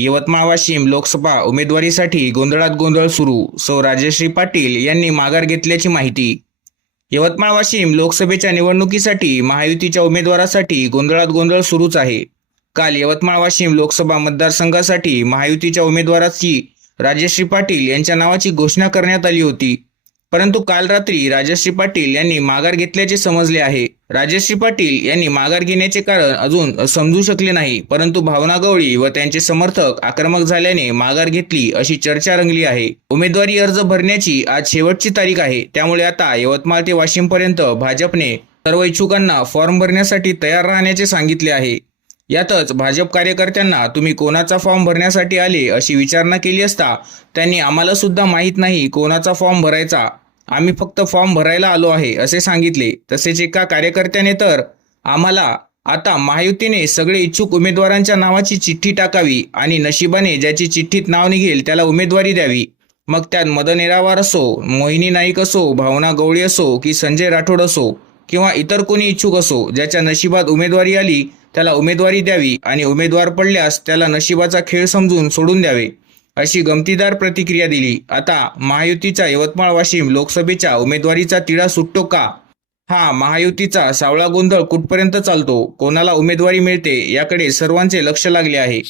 यवतमाळ वाशिम लोकसभा उमेदवारीसाठी गोंधळात गोंधळ सुरू सौ राजश्री पाटील यांनी माघार घेतल्याची माहिती. यवतमाळ वाशिम लोकसभेच्या निवडणुकीसाठी महायुतीच्या उमेदवारासाठी गोंधळात गोंधळ सुरूच आहे. काल यवतमाळ वाशिम लोकसभा मतदारसंघासाठी महायुतीच्या उमेदवाराची राजश्री पाटील यांच्या नावाची घोषणा करण्यात आली होती. परंतु काल रात्री राजश्री पाटील यांनी माघार घेतल्याचे समजले आहे. राजश्री पाटील यांनी माघार घेण्याचे कारण अजून समजू शकले नाही परंतु भावना गवळी व त्यांचे समर्थक आक्रमक झाल्याने माघार घेतली अशी चर्चा रंगली आहे. उमेदवारी अर्ज भरण्याची आज शेवटची तारीख आहे. त्यामुळे आता यवतमाळ ते वाशिम पर्यंत भाजपने सर्व इच्छुकांना फॉर्म भरण्यासाठी तयार राहण्याचे सांगितले आहे. यातच भाजप कार्यकर्त्यांना तुम्ही कोणाचा फॉर्म भरण्यासाठी आले अशी विचारणा केली असता त्यांनी आम्हाला सुद्धा माहीत नाही कोणाचा फॉर्म भरायचा. आम्ही फक्त फॉर्म भरायला आलो आहे असे सांगितले. तसेच एका कार्यकर्त्याने तर आम्हाला आता महायुतीने सगळे इच्छुक उमेदवारांच्या नावाची चिठ्ठी टाकावी आणि नशिबाने ज्याची चिठ्ठीत नाव निघेल त्याला उमेदवारी द्यावी. मग त्यात मदन येरावार असो मोहिनी नाईक असो भावना गवळी असो की संजय राठोड असो किंवा इतर कोणी इच्छुक असो ज्याच्या नशिबात उमेदवारी आली त्याला उमेदवारी द्यावी आणि उमेदवार पडल्यास त्याला नशिबाचा खेळ समजून सोडून द्यावे अशी गमतीदार प्रतिक्रिया दिली. आता महायुतीच्या यवतमाळ वाशिम लोकसभेच्या उमेदवारीचा तिढा सुटतो का? हा महायुतीचा सावळा गोंधळ कुठपर्यंत चालतो? कोणाला उमेदवारी मिळते? याकडे सर्वांचे लक्ष लागले आहे.